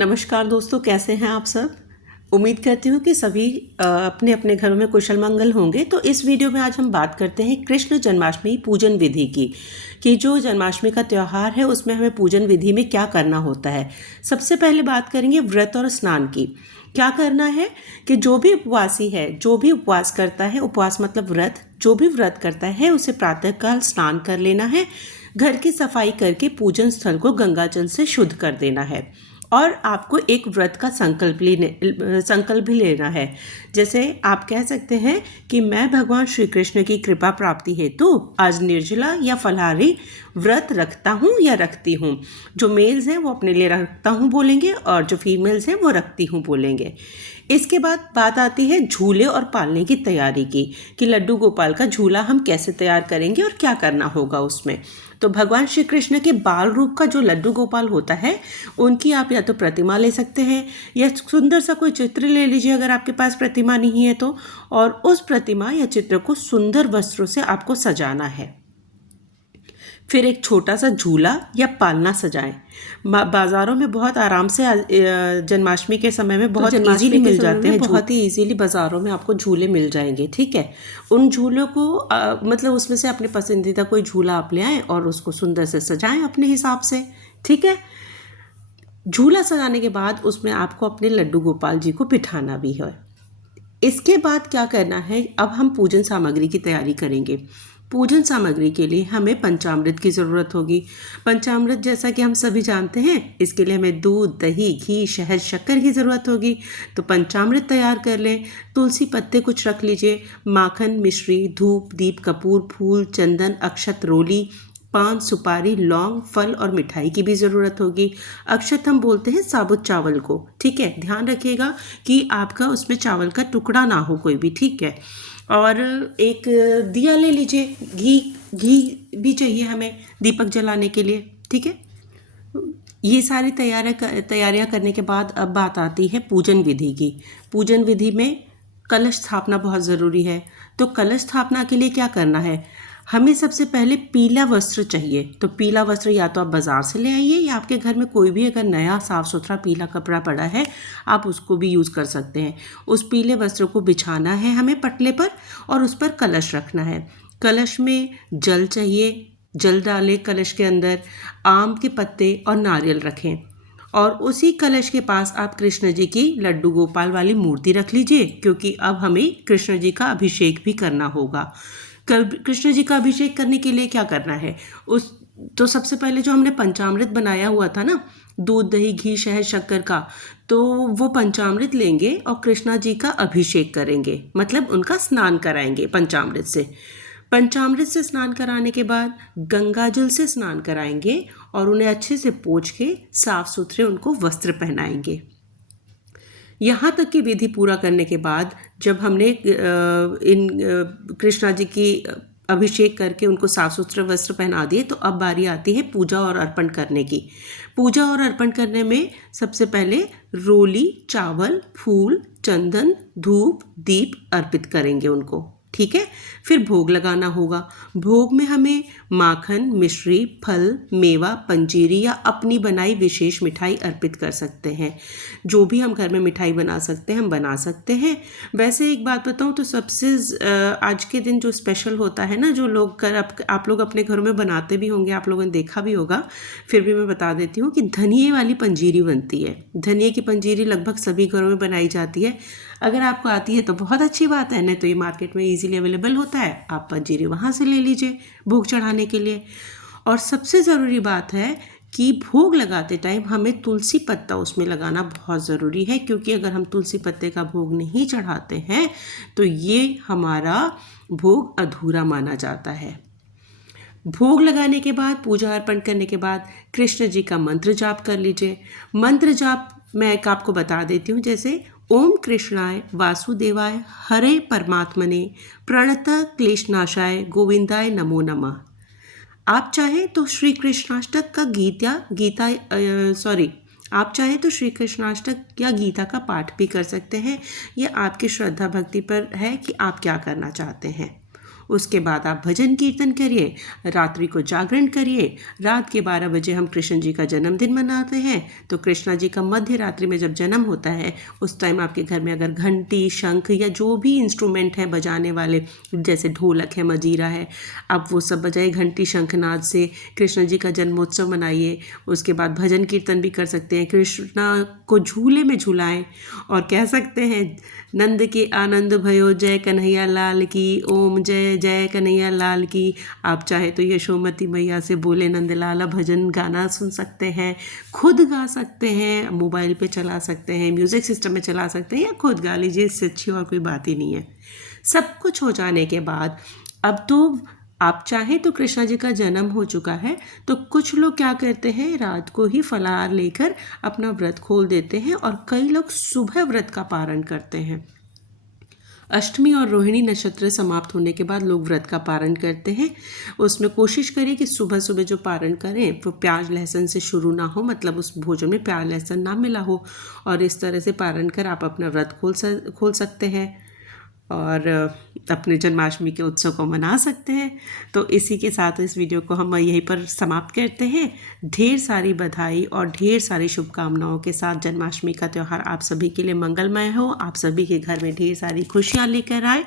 नमस्कार दोस्तों, कैसे हैं आप सब। उम्मीद करती हूँ कि सभी अपने अपने घरों में कुशल मंगल होंगे। तो इस वीडियो में आज हम बात करते हैं कृष्ण जन्माष्टमी पूजन विधि की, कि जो जन्माष्टमी का त्यौहार है उसमें हमें पूजन विधि में क्या करना होता है। सबसे पहले बात करेंगे व्रत और स्नान की। क्या करना है कि जो भी उपवासी है, जो भी उपवास करता है, उपवास मतलब व्रत, जो भी व्रत करता है उसे प्रातःकाल स्नान कर लेना है। घर की सफाई करके पूजन स्थल को गंगा जल से शुद्ध कर देना है। और आपको एक व्रत का संकल्प भी लेना है। जैसे आप कह सकते हैं कि मैं भगवान श्री कृष्ण की कृपा प्राप्ति हेतु आज निर्जला या फलाहारी व्रत रखता हूँ या रखती हूँ। जो मेल्स हैं वो अपने लिए रखता हूँ बोलेंगे, और जो फीमेल्स हैं वो रखती हूँ बोलेंगे। इसके बाद बात आती है झूले और पालने की तैयारी की, कि लड्डू गोपाल का झूला हम कैसे तैयार करेंगे और क्या करना होगा उसमें। तो भगवान श्री कृष्ण के बाल रूप का जो लड्डू गोपाल होता है, उनकी आप या तो प्रतिमा ले सकते हैं या सुंदर सा कोई चित्र ले लीजिए अगर आपके पास प्रतिमा नहीं है तो। और उस प्रतिमा या चित्र को सुंदर वस्त्रों से आपको सजाना है। फिर एक छोटा सा झूला या पालना सजाएं। बाज़ारों में बहुत आराम से जन्माष्टमी के समय में बहुत इजीली मिल जाते हैं। बहुत ही इजीली बाज़ारों में आपको झूले मिल जाएंगे, ठीक है। उन झूलों को मतलब उसमें से अपने पसंदीदा कोई झूला आप ले आएँ और उसको सुंदर से सजाएं अपने हिसाब से, ठीक है। झूला सजाने के बाद उसमें आपको अपने लड्डू गोपाल जी को बिठाना भी है। इसके बाद क्या करना है, अब हम पूजन सामग्री की तैयारी करेंगे। पूजन सामग्री के लिए हमें पंचामृत की ज़रूरत होगी। पंचामृत जैसा कि हम सभी जानते हैं, इसके लिए हमें दूध, दही, घी, शहद, शक्कर की ज़रूरत होगी। तो पंचामृत तैयार कर लें। तुलसी पत्ते कुछ रख लीजिए, माखन, मिश्री, धूप, दीप, कपूर, फूल, चंदन, अक्षत, रोली, पान, सुपारी, लौंग, फल और मिठाई की भी ज़रूरत होगी। अक्षत हम बोलते हैं साबुत चावल को, ठीक है। ध्यान रखिएगा कि आपका उसमें चावल का टुकड़ा ना हो कोई भी, ठीक है। और एक दिया ले लीजिए, घी भी चाहिए हमें दीपक जलाने के लिए, ठीक है। ये सारी तैयारियां करने के बाद अब बात आती है पूजन विधि की। पूजन विधि में कलश स्थापना बहुत ज़रूरी है। तो कलश स्थापना के लिए क्या करना है, हमें सबसे पहले पीला वस्त्र चाहिए। तो पीला वस्त्र या तो आप बाज़ार से ले आइए, या आपके घर में कोई भी अगर नया साफ़ सुथरा पीला कपड़ा पड़ा है आप उसको भी यूज़ कर सकते हैं। उस पीले वस्त्र को बिछाना है हमें पटले पर, और उस पर कलश रखना है। कलश में जल चाहिए, जल डालें कलश के अंदर, आम के पत्ते और नारियल रखें। और उसी कलश के पास आप कृष्ण जी की लड्डू गोपाल वाली मूर्ति रख लीजिए, क्योंकि अब हमें कृष्ण जी का अभिषेक भी करना होगा। कृष्ण जी का अभिषेक करने के लिए क्या करना है, उस तो सबसे पहले जो हमने पंचामृत बनाया हुआ था ना, दूध, दही, घी, शहद, शक्कर का, तो वो पंचामृत लेंगे और कृष्णा जी का अभिषेक करेंगे, मतलब उनका स्नान कराएंगे पंचामृत से। पंचामृत से स्नान कराने के बाद गंगा जल से स्नान कराएंगे और उन्हें अच्छे से पोंछ के साफ सुथरे उनको वस्त्र पहनाएंगे। यहाँ तक की विधि पूरा करने के बाद जब हमने कृष्णा जी की अभिषेक करके उनको साफ सुथरे वस्त्र पहना दिए, तो अब बारी आती है पूजा और अर्पण करने की। पूजा और अर्पण करने में सबसे पहले रोली, चावल, फूल, चंदन, धूप, दीप अर्पित करेंगे उनको, ठीक है। फिर भोग लगाना होगा। भोग में हमें माखन, मिश्री, फल, मेवा, पंजीरी या अपनी बनाई विशेष मिठाई अर्पित कर सकते हैं। जो भी हम घर में मिठाई बना सकते हैं हम बना सकते हैं। वैसे एक बात बताऊं तो सबसे आज के दिन जो स्पेशल होता है ना, जो लोग आप लोग अपने घरों में बनाते भी होंगे, आप लोगों ने देखा भी होगा, फिर भी मैं बता देती हूँ कि धनिए वाली पंजीरी बनती है। धनिए की पंजीरी लगभग सभी घरों में बनाई जाती है। अगर आपको आती है तो बहुत अच्छी बात है, नहीं तो ये मार्केट में इजीली अवेलेबल होता है, आप पंजीरी वहाँ से ले लीजिए भोग चढ़ाने के लिए। और सबसे ज़रूरी बात है कि भोग लगाते टाइम हमें तुलसी पत्ता उसमें लगाना बहुत ज़रूरी है, क्योंकि अगर हम तुलसी पत्ते का भोग नहीं चढ़ाते हैं तो ये हमारा भोग अधूरा माना जाता है। भोग लगाने के बाद, पूजा अर्पण करने के बाद कृष्ण जी का मंत्र जाप कर लीजिए। मंत्र जाप मैं एक आपको बता देती हूँ, जैसे ओम कृष्णाय वासुदेवाय हरे परमात्मने प्रणतः क्लेशनाशाय गोविंदाय नमो नमः। आप चाहें तो श्री कृष्णाष्टक का आप चाहें तो श्री कृष्णाष्टक या गीता का पाठ भी कर सकते हैं। यह आपकी श्रद्धा भक्ति पर है कि आप क्या करना चाहते हैं। उसके बाद आप भजन कीर्तन करिए, रात्रि को जागरण करिए। रात के 12 बजे हम कृष्ण जी का जन्मदिन मनाते हैं। तो कृष्णा जी का मध्य रात्रि में जब जन्म होता है उस टाइम आपके घर में अगर घंटी, शंख या जो भी इंस्ट्रूमेंट हैं बजाने वाले, जैसे ढोलक है, मजीरा है, आप वो सब बजाइए। घंटी शंखनाद से कृष्ण जी का जन्मोत्सव मनाइए। उसके बाद भजन कीर्तन भी कर सकते हैं। कृष्णा को झूले में झुलाएं और कह सकते हैं नंद के आनंद भयो जय कन्हैया लाल की, ओम जय जय कन्हैया लाल की। आप चाहे तो यशोमती मैया से बोले नंदलाला भजन गाना सुन सकते हैं, खुद गा सकते हैं, मोबाइल पे चला सकते हैं, म्यूज़िक सिस्टम में चला सकते हैं, या खुद गा लीजिए। इससे अच्छी और कोई बात ही नहीं है। सब कुछ हो जाने के बाद अब तो आप चाहें तो कृष्णा जी का जन्म हो चुका है, तो कुछ लोग क्या करते हैं, रात को ही फलाहार लेकर अपना व्रत खोल देते हैं और कई लोग सुबह व्रत का पारण करते हैं। अष्टमी और रोहिणी नक्षत्र समाप्त होने के बाद लोग व्रत का पारण करते हैं। उसमें कोशिश करें कि सुबह सुबह जो पारण करें वो प्याज लहसुन से शुरू ना हो, मतलब उस भोजन में प्याज लहसुन ना मिला हो, और इस तरह से पारण कर आप अपना व्रत खोल सकते हैं और अपने जन्माष्टमी के उत्सव को मना सकते हैं। तो इसी के साथ इस वीडियो को हम यहीं पर समाप्त करते हैं। ढेर सारी बधाई और ढेर सारी शुभकामनाओं के साथ जन्माष्टमी का त्यौहार आप सभी के लिए मंगलमय हो, आप सभी के घर में ढेर सारी खुशियाँ लेकर आए।